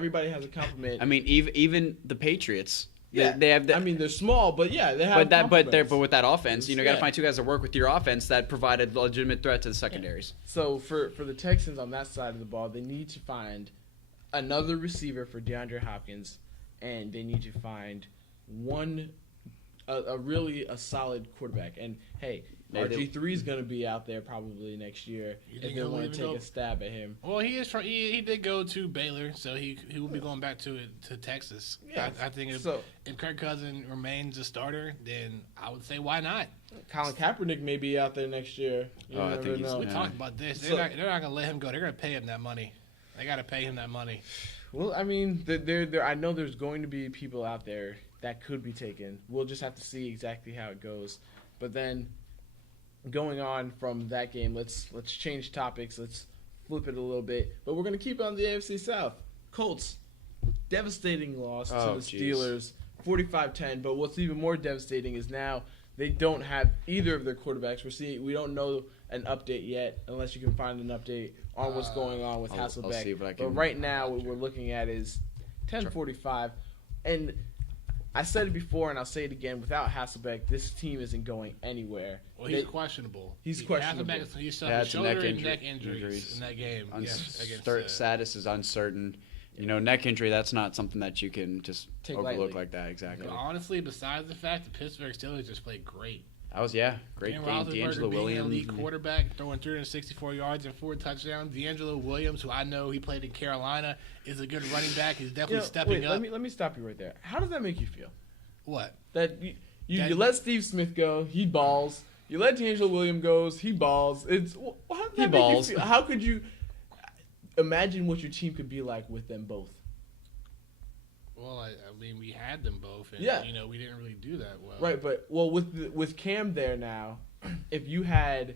everybody has a compliment. I mean, even the Patriots. Yeah, they have. I mean, they're small, but yeah, they have. But with that offense, you got to find two guys that work with your offense that provide a legitimate threat to the secondaries. Yeah. So for the Texans on that side of the ball, they need to find another receiver for DeAndre Hopkins, and they need to find a really solid quarterback. And hey, RG3 is going to be out there probably next year if they want to take a stab at him. Well, he did go to Baylor, so he will be going back to Texas. Yeah. I think if Kirk Cousins remains a starter, then I would say why not? Colin Kaepernick may be out there next year. I think we talked about this. They're not going to let him go. They're going to pay him that money. They got to pay him that money. Well, I mean, I know there's going to be people out there that could be taken. We'll just have to see exactly how it goes. But then, going on from that game, let's change topics. Let's flip it a little bit. But we're going to keep on the AFC South. Colts, devastating loss to the Steelers, 45-10. But what's even more devastating is now they don't have either of their quarterbacks. We don't know an update yet, unless you can find an update on what's going on with Hasselbeck. But right now, what we're looking at is 10:45, and I said it before, and I'll say it again. Without Hasselbeck, this team isn't going anywhere. Well, he's questionable. He's questionable. He suffered shoulder and neck injuries in that game. Status is uncertain. Neck injury, that's not something that you can just overlook like that. Exactly. But honestly, besides the fact the Pittsburgh Steelers just played great. That was, great game. D'Angelo Williams. Elite quarterback, throwing 364 yards and 4 touchdowns. D'Angelo Williams, who I know he played in Carolina, is a good running back. He's definitely stepping up. Let me stop you right there. How does that make you feel? What? That you let Steve Smith go, he balls. You let D'Angelo Williams go, he balls. How does that make you feel? How could you imagine what your team could be like with them both? Well, I mean, we had them both, and we didn't really do that well. Right, but with Cam there now, if you had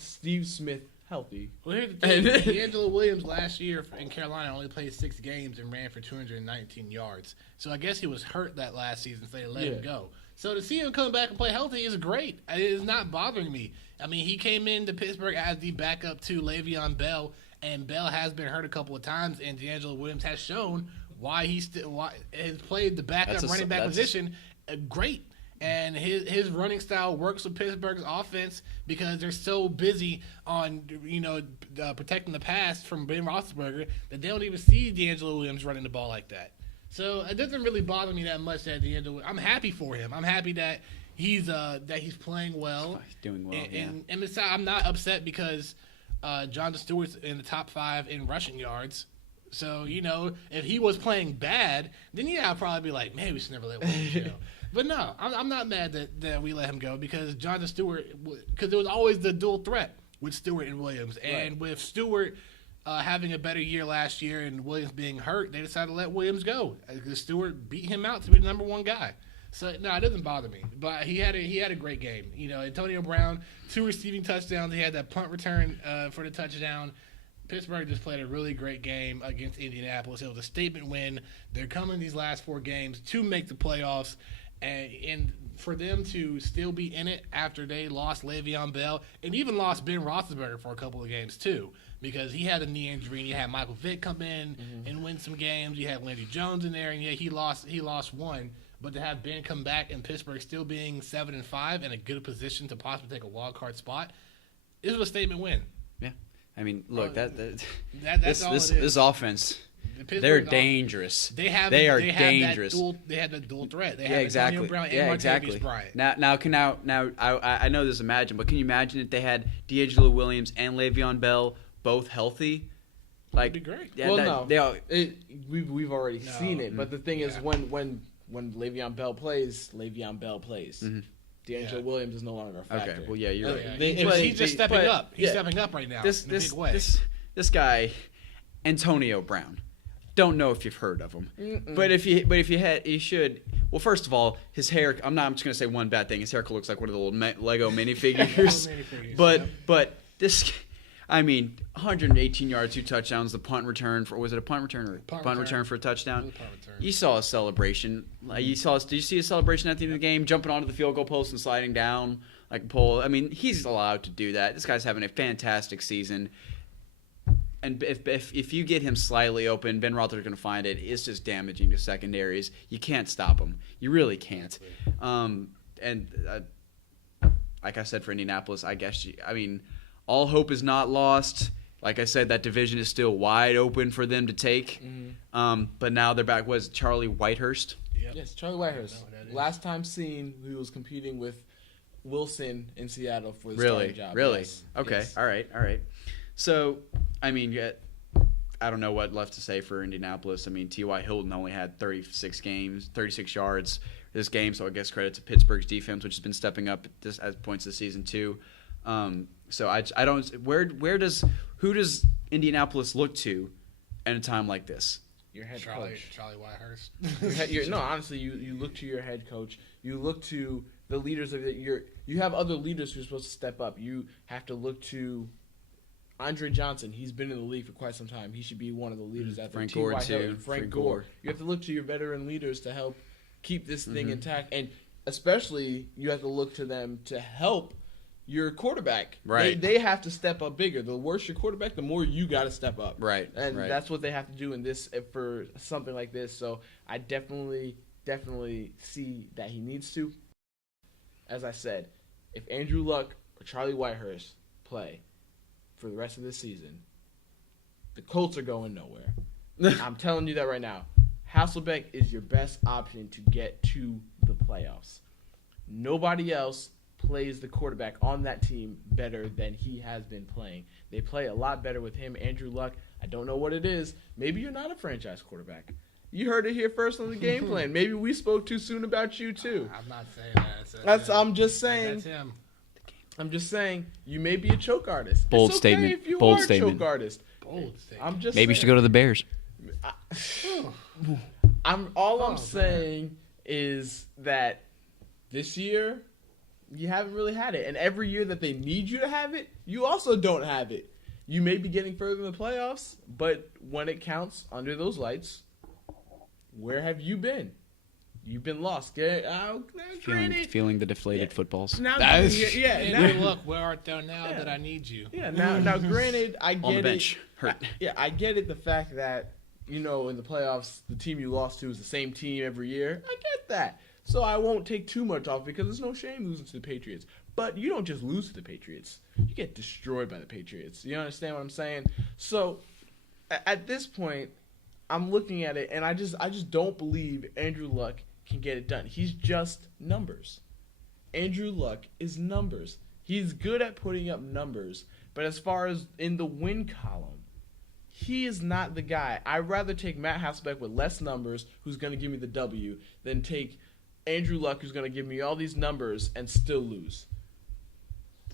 Steve Smith healthy. Well, here's the thing: D'Angelo Williams last year in Carolina only played 6 games and ran for 219 yards. So I guess he was hurt that last season, so they let him go. So to see him come back and play healthy is great. It is not bothering me. I mean, he came into Pittsburgh as the backup to Le'Veon Bell, and Bell has been hurt a couple of times, and D'Angelo Williams has shown why has played the backup running back position great. And his running style works with Pittsburgh's offense because they're so busy on protecting the pass from Ben Roethlisberger that they don't even see D'Angelo Williams running the ball like that. So it doesn't really bother me that much that D'Angelo. I'm happy for him. I'm happy that he's playing well. He's doing well. And I'm not upset because Jonathan Stewart's in the top 5 in rushing yards. So, if he was playing bad, then I'd probably be like, man, we should never let Williams go. But no, I'm not mad that we let him go because Jonathan Stewart, because there was always the dual threat with Stewart and Williams. And with Stewart having a better year last year and Williams being hurt, they decided to let Williams go because Stewart beat him out to be the number 1 guy. So, no, it doesn't bother me. But he had a great game. Antonio Brown, 2 receiving touchdowns. He had that punt return for the touchdown. Pittsburgh just played a really great game against Indianapolis. It was a statement win. They're coming these last 4 games to make the playoffs. And for them to still be in it after they lost Le'Veon Bell and even lost Ben Roethlisberger for a couple of games too, because he had a knee injury and you had Michael Vick come in and win some games. You had Landry Jones in there and he lost 1. But to have Ben come back and Pittsburgh still being 7-5 in a good position to possibly take a wild card spot, it was a statement win. Yeah, I mean, look that's all it is. This offense. They're dangerous. They are dangerous. They had the dual threat. They had exactly. Antonio Brown and Martavis Bryant. Now, I know this is imagined, but can you imagine if they had D'Angelo Williams and Le'Veon Bell both healthy? That'd be great. Yeah, we've already seen it. But the thing is, when Le'Veon Bell plays, Le'Veon Bell plays. Mm-hmm. D'Angelo Williams is no longer a factor. Okay, well, yeah, you're right. He's just stepping up. He's stepping up right now in a big way. This guy, Antonio Brown. Don't know if you've heard of him, but if you had, you should. Well, first of all, his hair. I'm just gonna say one bad thing. His hair looks like one of the little Lego minifigures. But this, I mean, 118 yards, 2 touchdowns. The punt return was it a punt return or punt return for a touchdown? You saw a celebration. Did you see a celebration at the end of the game, jumping onto the field goal post and sliding down like a pole? I mean, he's allowed to do that. This guy's having a fantastic season. And if you get him slightly open, Ben Roethlisberger's going to find it. It's just damaging to secondaries. You can't stop him. You really can't. Like I said for Indianapolis, all hope is not lost. Like I said, that division is still wide open for them to take. Mm-hmm. But now they're back. Was Charlie Whitehurst? Yep. Yes, Charlie Whitehurst. Last time seen, he was competing with Wilson in Seattle for the starting job. Really? Yes. Okay. Yes. All right. So, I don't know what left to say for Indianapolis. T.Y. Hilton only had 36 yards this game, so I guess credit to Pittsburgh's defense, which has been stepping up at points this season too. So I don't. Who does Indianapolis look to in a time like this? Your head coach, Charlie Whitehurst. No, honestly, you look to your head coach. You look to the leaders of you have other leaders who are supposed to step up. You have to look to Andre Johnson. He's been in the league for quite some time. He should be one of the leaders out there. Frank Gore too. Frank Gore. You have to look to your veteran leaders to help keep this thing intact, and especially you have to look to them to help your quarterback. Right. They have to step up bigger. The worse your quarterback, the more you got to step up. Right. And that's what they have to do in this for something like this. So I definitely see that he needs to. As I said, if Andrew Luck or Charlie Whitehurst play for the rest of this season, the Colts are going nowhere. I'm telling you that right now. Hasselbeck is your best option to get to the playoffs. Nobody else plays the quarterback on that team better than he has been playing. They play a lot better with him. Andrew Luck, I don't know what it is. Maybe you're not a franchise quarterback. You heard it here first on the game plan. Maybe we spoke too soon about you too. I'm not saying that. I'm just saying. That's him. I'm just saying you may be a choke artist. Bold it's statement. Okay if you Bold are statement. a choke artist. Bold statement. I'm just Maybe you saying. should go to the Bears. I'm saying is that this year you haven't really had it, and every year that they need you to have it, you also don't have it. You may be getting further in the playoffs, but when it counts under those lights, where have you been? You've been lost. Feeling the deflated footballs. Now, Look, where art thou now that I need you? Yeah. Now, granted, I get on the bench. Hurt. I get it. The fact that in the playoffs, the team you lost to is the same team every year. I get that. So I won't take too much off because there's no shame losing to the Patriots. But you don't just lose to the Patriots. You get destroyed by the Patriots. You understand what I'm saying? So at this point, I'm looking at it, and I just don't believe Andrew Luck can get it done. He's just numbers. Andrew Luck is numbers. He's good at putting up numbers, but as far as in the win column, he is not the guy. I'd rather take Matt Hasselbeck with less numbers, who's going to give me the W, than take Andrew Luck, who's going to give me all these numbers and still lose.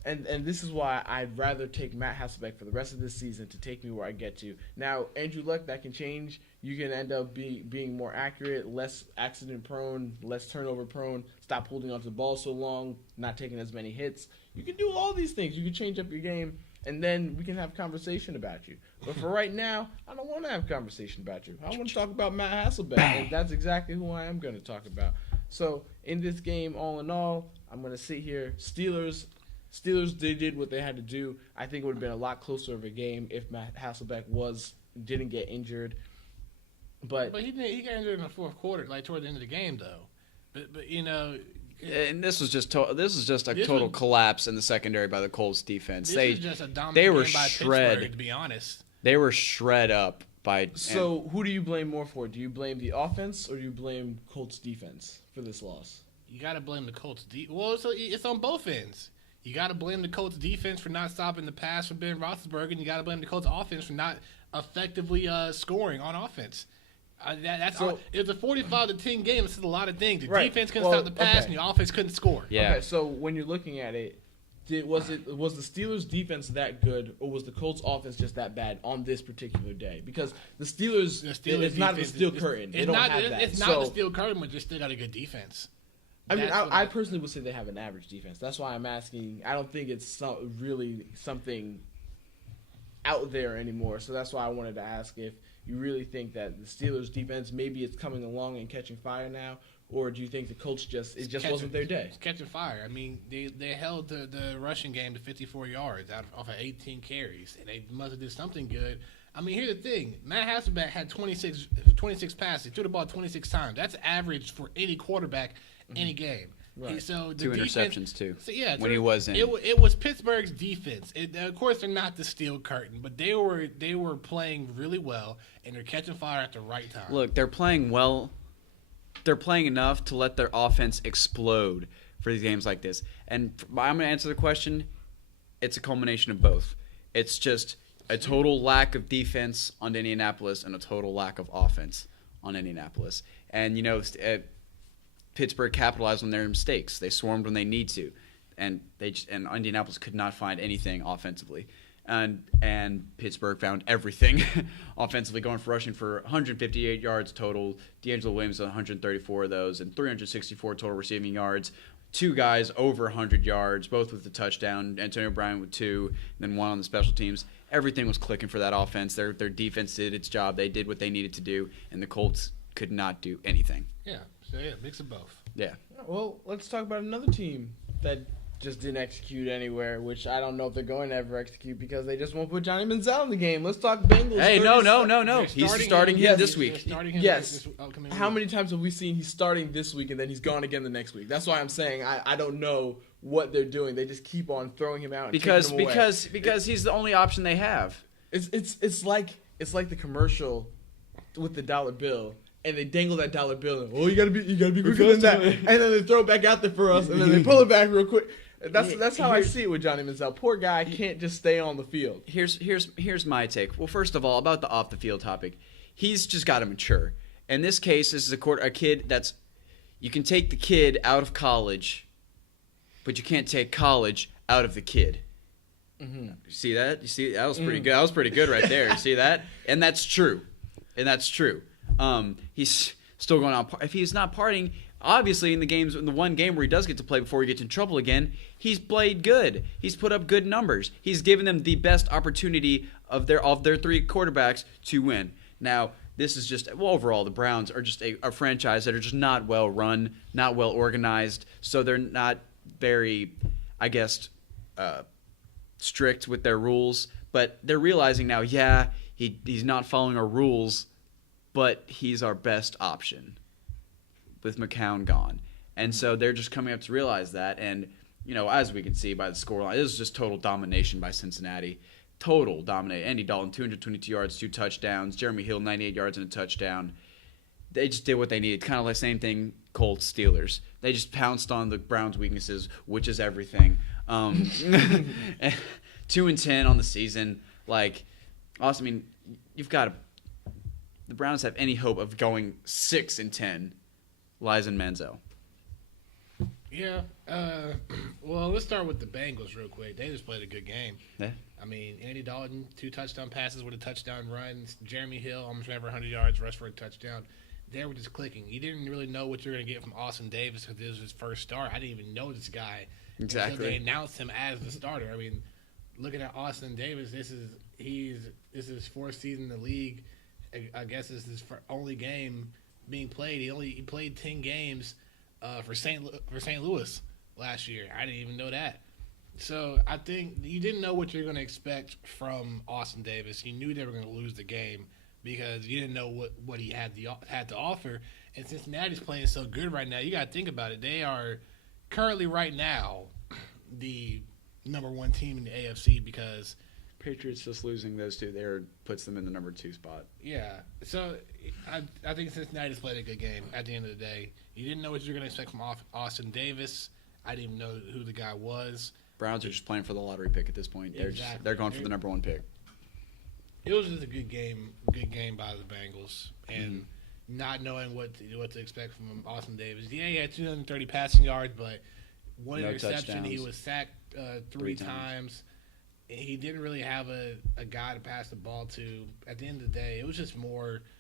And this is why I'd rather take Matt Hasselbeck for the rest of this season to take me where I get to. Now, Andrew Luck, that can change. You can end up being more accurate, less accident-prone, less turnover-prone, stop holding onto the ball so long, not taking as many hits. You can do all these things. You can change up your game, and then we can have a conversation about you. But for right now, I don't want to have a conversation about you. I want to talk about Matt Hasselbeck, and that's exactly who I am going to talk about. So, in this game, all in all, I'm going to sit here. Steelers, they did what they had to do. I think it would have been a lot closer of a game if Matt Hasselbeck didn't get injured. But he got injured in the fourth quarter, like toward the end of the game, though. But and this was just a total collapse in the secondary by the Colts defense. This is just a dominant they were game by Pittsburgh, to be honest. They were shred up by. So who do you blame more for? Do you blame the offense or do you blame Colts defense for this loss? You got to blame the Colts. Well, it's on both ends. You got to blame the Colts defense for not stopping the pass for Ben Roethlisberger, and you got to blame the Colts offense for not effectively scoring on offense. It was a 45-10 game. This is a lot of things. The defense couldn't stop the pass, and the offense couldn't score. Yeah. Okay, so when you're looking at it, was the Steelers' defense that good, or was the Colts' offense just that bad on this particular day? Because the Steelers it's not the steel curtain. They don't have that. It's not the steel curtain, but they still got a good defense. I personally would say they have an average defense. That's why I'm asking. I don't think it's really something out there anymore. So that's why I wanted to ask if you really think that the Steelers' defense maybe it's coming along and catching fire now, or do you think the Colts just wasn't their day? It's catching fire. I mean, they held the rushing game to 54 yards off of 18 carries, and they must have did something good. I mean, here's the thing. Matt Hasselbeck had 26 passes. He threw the ball 26 times. That's average for any quarterback, any game. Right. So the 2 interceptions, too, So, yeah, when he was in. It was Pittsburgh's defense. Of course, they're not the steel curtain, but they were playing really well, and they're catching fire at the right time. Look, they're playing well. They're playing enough to let their offense explode for these games like this. And I'm going to answer the question. It's a culmination of both. It's just a total lack of defense on Indianapolis and a total lack of offense on Indianapolis. And, Pittsburgh capitalized on their mistakes. They swarmed when they need to. And Indianapolis could not find anything offensively. And Pittsburgh found everything offensively, going for rushing for 158 yards total. D'Angelo Williams 134 of those, and 364 total receiving yards. 2 guys over 100 yards, both with the touchdown. Antonio Brown with 2, and then 1 on the special teams. Everything was clicking for that offense. Their defense did its job. They did what they needed to do, and the Colts could not do anything. Yeah. So, mix of both. Yeah. Well, let's talk about another team that just didn't execute anywhere, which I don't know if they're going to ever execute because they just won't put Johnny Manziel in the game. Let's talk Bengals. Hey, no. He's starting him this week. Yes. How many times have we seen he's starting this week and then he's gone again the next week? That's why I'm saying I don't know what they're doing. They just keep on throwing him out and because taking him away. because he's the only option they have. It's like the commercial with the dollar bill. And they dangle that dollar bill. And, you gotta be quicker than that. And then they throw it back out there for us, and then they pull it back real quick. That's how I see it with Johnny Manziel. Poor guy can't just stay on the field. Here's my take. Well, first of all, about the off the field topic, he's just got to mature. In this case, this is a kid that's you can take the kid out of college, but you can't take college out of the kid. Mm-hmm. You see that? You see that was pretty good. That was pretty good right there. You see that? And that's true. He's still going on. If he's not partying, obviously in the one game where he does get to play before he gets in trouble again, he's played good. He's put up good numbers. He's given them the best opportunity of their 3 quarterbacks to win. Now, this is just overall the Browns are just a franchise that are just not well run, not well organized. So they're not very, I guess, strict with their rules. But they're realizing now, he's not following our rules. But he's our best option with McCown gone. And so they're just coming up to realize that. And, as we can see by the scoreline, this is just total domination by Cincinnati. Total dominate. Andy Dalton, 222 yards, 2 touchdowns. Jeremy Hill, 98 yards and a touchdown. They just did what they needed. Kind of like the same thing Colts, Steelers. They just pounced on the Browns' weaknesses, which is everything. 2-10 on the season. You've got to... The Browns have any hope of going 6-10, lies in Manziel. Yeah. Well, let's start with the Bengals real quick. They just played a good game. Yeah. I mean, Andy Dalton, 2 touchdown passes with a touchdown run. Jeremy Hill, almost never 100 yards, rushed for a touchdown. They were just clicking. You didn't really know what you were going to get from Austin Davis because this was his first start. I didn't even know this guy until they announced him as the starter. I mean, looking at Austin Davis, this is his 4th season in the league. I guess this is his only game being played. He played 10 games for St. Louis last year. I didn't even know that. So I think you didn't know what you're going to expect from Austin Davis. You knew they were going to lose the game because you didn't know what he had to offer. And Cincinnati's playing so good right now. You got to think about it. They are currently right now the number 1 team in the AFC because Patriots just losing those 2 there puts them in the number 2 spot. Yeah. So I think Cincinnati's played a good game at the end of the day. You didn't know what you were going to expect from Austin Davis. I didn't even know who the guy was. Browns are just playing for the lottery pick at this point. They're going for the number 1 pick. It was just a good game by the Bengals, and not knowing what to expect from Austin Davis. Yeah, he had 230 passing yards, but 1 interception. He was sacked 3 times. He didn't really have a guy to pass the ball to. At the end of the day, it was just more –